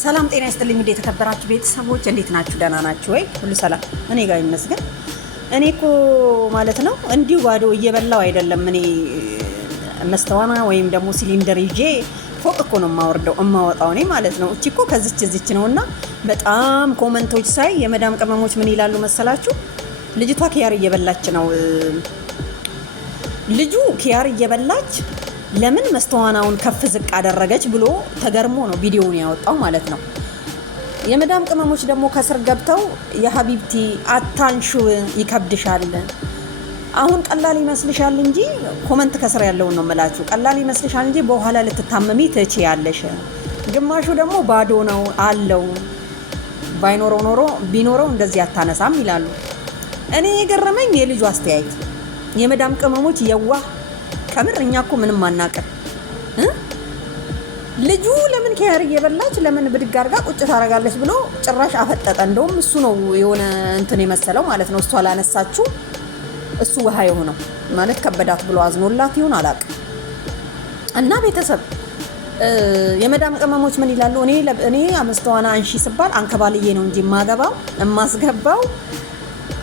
ሰላም ጤና ይስጥልኝ። እንዴት የተከበራችሁ ቤተሰቦች እንዴት ናችሁ? ደህና ናችሁ ወይ? ሁሉ ሰላም እኔ ጋር ይመስገን። እኔ እኮ ማለት ነው እንዲሁ ባዶ እየበላው አይደለም። እኔ መስተዋና ወይም ደግሞ ሲሊንደር ይዤ ፎቅ እኮ ነው የማወጣው እኔ ማለት ነው። እቺ እኮ ከዚች ነውና በጣም ኮመንቶች ሳይ የመዳም ቅመሞች ምን ይላሉ መሰላችሁ? ልጅቷ ኪያር እየበላች ነው። ልጁ ኪያር እየበላች ለምን መስተዋናውን ከፍ ዝቅ አደረገች ብሎ ተገርሞ ነው ቪዲዮውን ያወጣው ማለት ነው። የመዳም ቅመሞች ደግሞ ከስር ገብተው የሀቢብቲ አታንሹ ይከብድሻል፣ አሁን ቀላል ይመስልሻል እንጂ ኮመንት ከስር ያለውን ነው የምላችሁ። ቀላል ይመስልሻል እንጂ በኋላ ልትታመሚ ትችያለሽ። ግማሹ ደግሞ ባዶ ነው አለው፣ ቢኖረው እንደዚህ አታነሳም ይላሉ። እኔ የገረመኝ የልጁ አስተያየት። የመዳም ቅመሞች የዋህ ከምር እኛ እኮ ምንም አናውቅም። ልጁ ለምን ኪያር እየበላች ለምን ብድግ አድርጋ ቁጭ ታደርጋለች ብሎ ጭራሽ አፈጠጠ። እንደውም እሱ ነው የሆነ እንትን የመሰለው ማለት ነው። እሷ ላነሳችሁ እሱ ውሃ የሆነው ማለት ከበዳት ብሎ አዝኖላት ይሁን አላውቅም። እና ቤተሰብ የመዳም ቅመሞች ምን ይላሉ? እኔ መስተዋና አንሺ ስባል አንከባልዬ ነው እንጂ የማስገባው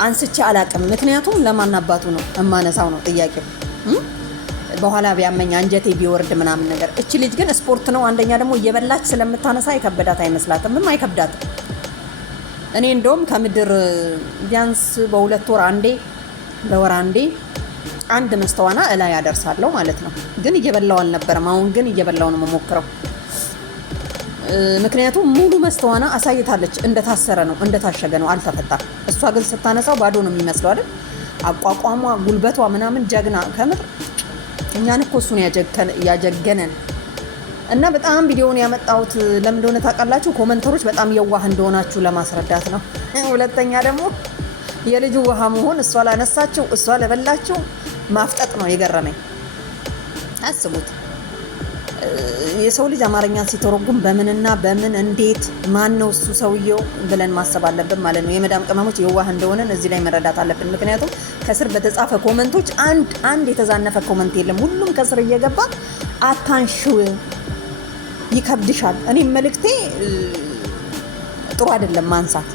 አንስቼ አላውቅም። ምክንያቱም ለማናባቱ ነው የማነሳው ነው ጥያቄው። በኋላ ቢያመኝ አንጀቴ ቢወርድ ምናምን ነገር። እቺ ልጅ ግን ስፖርት ነው። አንደኛ ደግሞ እየበላች ስለምታነሳ የከበዳት አይመስላትም። ምንም አይከብዳትም። እኔ እንደውም ከምድር ቢያንስ በወር አንዴ አንድ መስተዋና እላይ ያደርሳለሁ ማለት ነው። ግን እየበላው አልነበረም። አሁን ግን እየበላው ነው መሞክረው። ምክንያቱም ሙሉ መስተዋና አሳይታለች። እንደታሰረ ነው እንደታሸገ ነው፣ አልተፈታም። እሷ ግን ስታነሳው ባዶ ነው የሚመስለው አይደል? አቋቋሟ፣ ጉልበቷ ምናምን ጀግና ከምር። እኛን እኮ እሱን ያጀገነን እና በጣም ቪዲዮውን ያመጣሁት ለምን እንደሆነ ታውቃላችሁ? ኮመንተሮች በጣም የዋህ እንደሆናችሁ ለማስረዳት ነው። ሁለተኛ ደግሞ የልጁ ውሃ መሆን እሷ ላነሳችው እሷ ለበላችው ማፍጠጥ ነው የገረመኝ። አስቡት፣ የሰው ልጅ አማርኛ ሲተረጉም በምንና በምን እንዴት ማን ነው እሱ ሰውየው ብለን ማሰብ አለብን ማለት ነው። የመዳም ቅመሞች የዋህ እንደሆነን እዚህ ላይ መረዳት አለብን። ምክንያቱም ከስር በተጻፈ ኮመንቶች አንድ የተዛነፈ ኮመንት የለም። ሁሉም ከስር እየገባ አታንሺው ይከብድሻል። እኔ መልእክቴ ጥሩ አይደለም ማንሳት።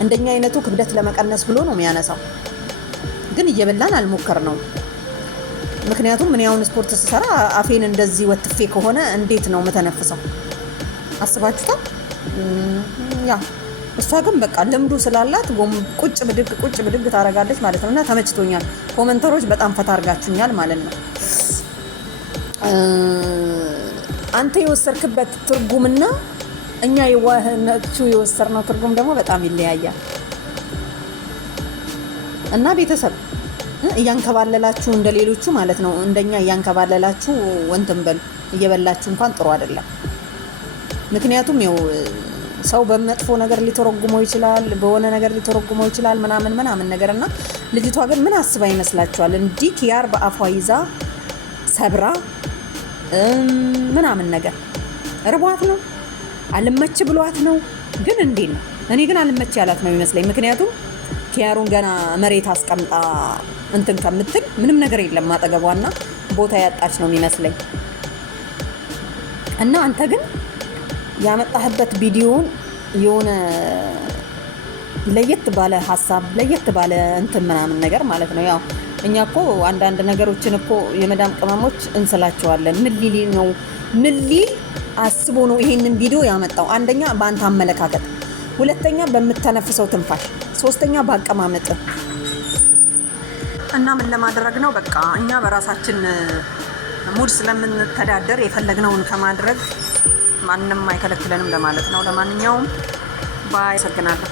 እንደኛ አይነቱ ክብደት ለመቀነስ ብሎ ነው የሚያነሳው። ግን እየበላን አልሞከር ነው። ምክንያቱም ምን ያውን ስፖርት ስሰራ አፌን እንደዚህ ወትፌ ከሆነ እንዴት ነው መተነፍሰው? አስባችሁታ? ያ እሷ ግን በቃ ልምዱ ስላላት ቁጭ ብድግ ታረጋለች ማለት ነውና ተመችቶኛል። ኮመንተሮች በጣም ፈታ አርጋችሁኛል ማለት ነው። አንተ የወሰርክበት ትርጉምና እኛ የወሰርነው ትርጉም ደግሞ በጣም ይለያያል። እና ቤተሰብ እያንከባለላችሁ እንደሌሎቹ ማለት ነው እንደኛ እያንከባለላችሁ ወንተን በሉ እየበላችሁ እንኳን ጥሩ አይደለም። ምክንያቱም ያው ሰው በመጥፎ ነገር ሊተረጉመው ይችላል፣ በሆነ ነገር ሊተረጉመው ይችላል ምናምን ነገርና ልጅቷ ግን ምን አስባ ይመስላችኋል? እንዲህ ኪያር በአፏ ይዛ ሰብራ ምናምን ነገር ርቧት ነው አልመች ብሏት ነው። ግን እንዴት ነው? እኔ ግን አልመች ያላት ነው የሚመስለኝ። ምክንያቱም ኪያሩን ገና መሬት አስቀምጣ እንትን ከምትል ምንም ነገር የለም ማጠገቧና ቦታ ያጣች ነው የሚመስለኝ። እና አንተ ግን ያመጣህበት ቪዲዮውን የሆነ ለየት ባለ ሀሳብ ለየት ባለ እንትን ምናምን ነገር ማለት ነው። ያው እኛ እኮ አንዳንድ ነገሮችን እኮ የመዳም ቅመሞች እንስላቸዋለን። ምን ሊል አስቦ ነው ይሄንን ቪዲዮ ያመጣው? አንደኛ በአንተ አመለካከት፣ ሁለተኛ በምተነፍሰው ትንፋሽ፣ ሶስተኛ በአቀማመጥ እና ምን ለማድረግ ነው? በቃ እኛ በራሳችን ሙድ ስለምንተዳደር የፈለግነውን ከማድረግ ማንንም አይከለክለንም ለማለት ነው። ለማንኛውም ባይ ሰግናለሁ።